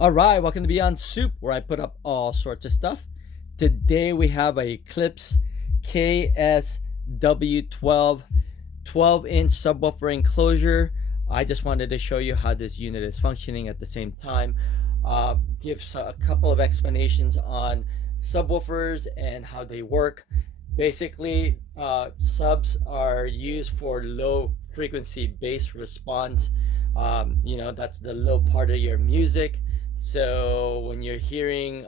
All right, welcome to Beyond Soup, where I put up all sorts of stuff. Today we have a Klipsch KSW12 12-inch subwoofer enclosure. I just wanted to show you how this unit is functioning at the same time. Give a couple of explanations on subwoofers and how they work. Basically, subs are used for low frequency bass response. That's the low part of your music. So when you're hearing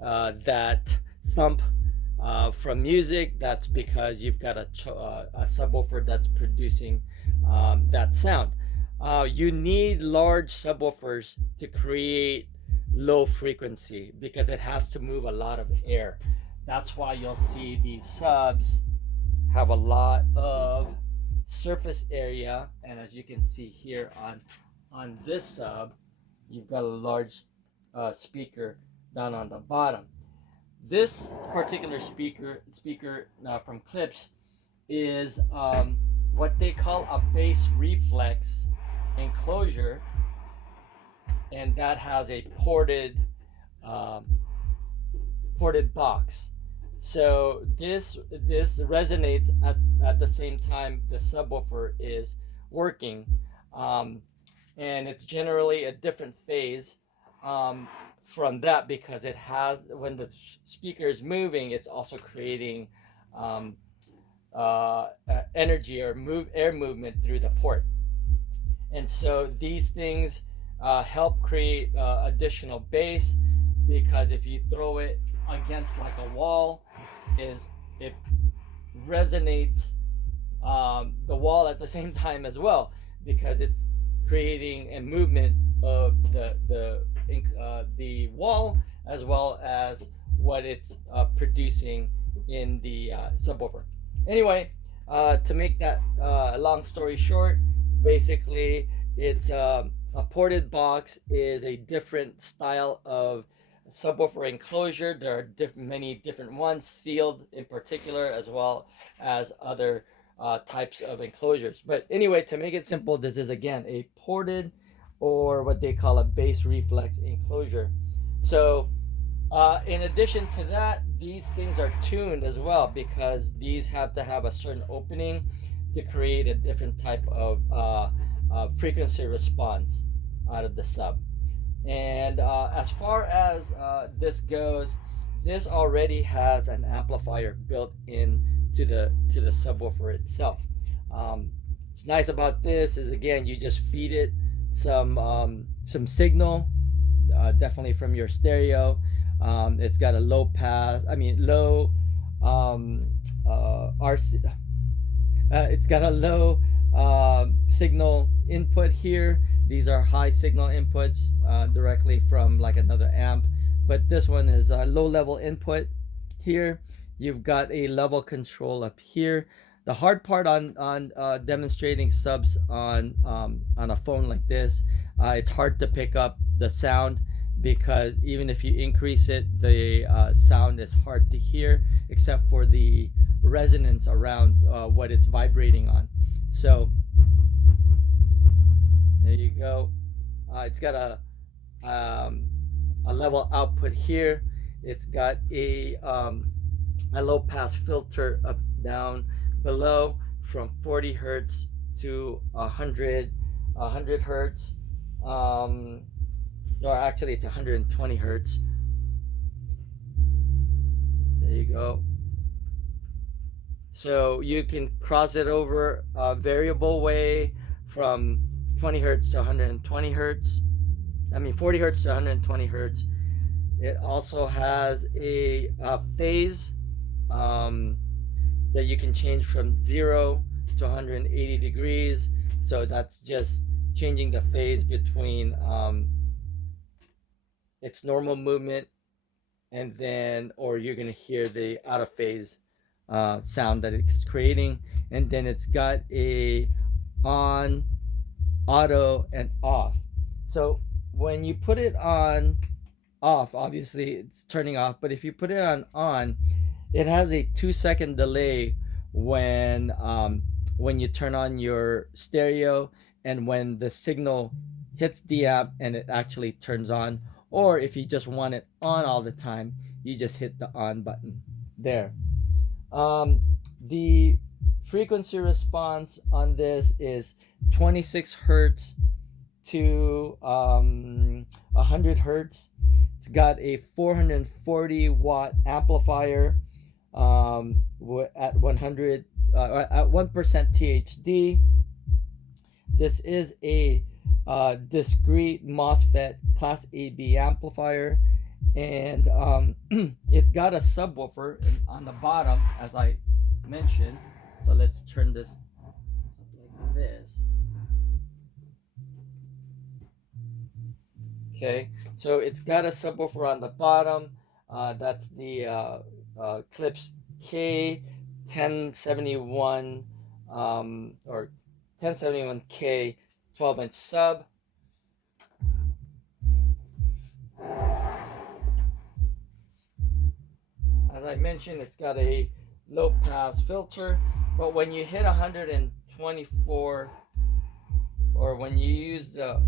that thump from music, that's because you've got a subwoofer that's producing that sound. You need large subwoofers to create low frequency because it has to move a lot of air. That's why you'll see these subs have a lot of surface area, and as you can see here on this sub, you've got a large speaker down on the bottom. This particular speaker from Klipsch is what they call a bass reflex enclosure, and that has a ported box. So this resonates at the same time the subwoofer is working, and it's generally a different phase from that because it has, when the speaker is moving, it's also creating energy or air movement through the port. And so these things help create additional bass, because if you throw it against like a wall, it resonates the wall at the same time as well, because it's creating a movement of the wall as well as what it's producing in the subwoofer. Anyway, to make that long story short, basically it's a ported box is a different style of subwoofer enclosure. There are many different ones, sealed in particular, as well as other types of enclosures. But anyway, to make it simple, this is again a ported, or what they call a bass reflex enclosure. So in addition to that, these things are tuned as well, because these have to have a certain opening to create a different type of frequency response out of the sub. And as far as this goes, this already has an amplifier built in to the subwoofer itself. What's nice about this is, again, you just feed it some signal, definitely from your stereo. It's got a low RC. It's got a low signal input here. These are high signal inputs directly from like another amp, but this one is a low level input here. You've got a level control up here. The hard part on demonstrating subs on a phone like this, it's hard to pick up the sound, because even if you increase it, the sound is hard to hear, except for the resonance around what it's vibrating on. So there you go. It's got a level output here. It's got a low pass filter up down below from 40 hertz to 100 hertz. Or actually it's 120 hertz. There you go. So you can cross it over a variable way from 20 hertz to 120 hertz. 40 hertz to 120 hertz. It also has a phase that you can change from 0 to 180 degrees. So that's just changing the phase between its normal movement, and then, or you're going to hear the out of phase sound that it's creating. And then it's got a on, auto, and off. So when you put it on off, obviously it's turning off, but if you put it on, it has a 2-second delay when you turn on your stereo and when the signal hits the amp and it actually turns on. Or if you just want it on all the time, you just hit the on button there. The frequency response on this is 26 hertz to 100 hertz. It's got a 440 watt amplifier at 100 at 1% THD. This is a discrete MOSFET Class AB amplifier, and it's got a subwoofer on the bottom, as I mentioned. So let's turn this up like this. Okay, so it's got a subwoofer on the bottom. That's the Klipsch K1071 or 1071K 12-inch sub. As I mentioned, it's got a low pass filter, but when you hit 124, or when you use the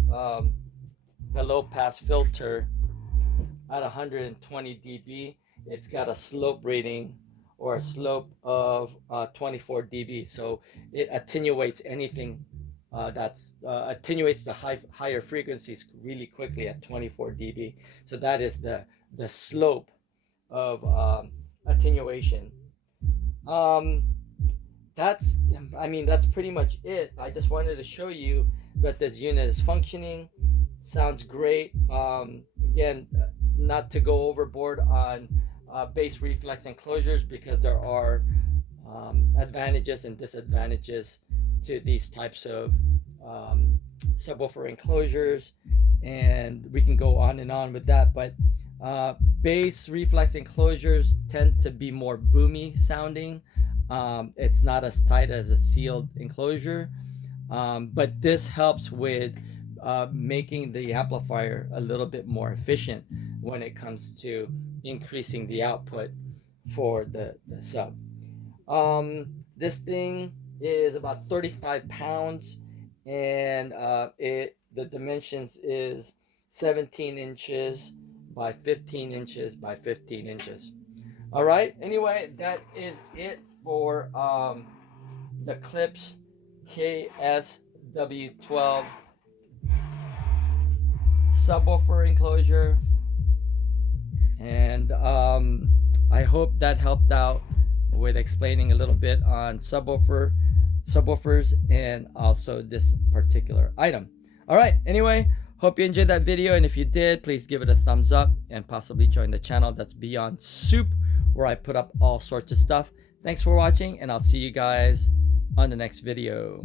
low pass filter at 120 dB, it's got a slope rating or a slope of 24 dB. So it attenuates anything that's attenuates the higher frequencies really quickly at 24 dB. So that is the slope of attenuation. That's pretty much it. I just wanted to show you that this unit is functioning. Sounds great. Again, not to go overboard on bass reflex enclosures, because there are advantages and disadvantages to these types of subwoofer enclosures, and we can go on and on with that. But bass reflex enclosures tend to be more boomy sounding. It's not as tight as a sealed enclosure, but this helps with making the amplifier a little bit more efficient when it comes to increasing the output for the sub. This thing is about 35 pounds, and the dimensions is 17 inches by 15 inches by 15 inches. All right, anyway, that is it for the Klipsch KSW12 subwoofer enclosure, and I hope that helped out with explaining a little bit on subwoofers and also this particular item. All right, anyway, hope you enjoyed that video, and if you did, please give it a thumbs up and possibly join the channel. That's Beyond Soup, where I put up all sorts of stuff. Thanks for watching, and I'll see you guys on the next video.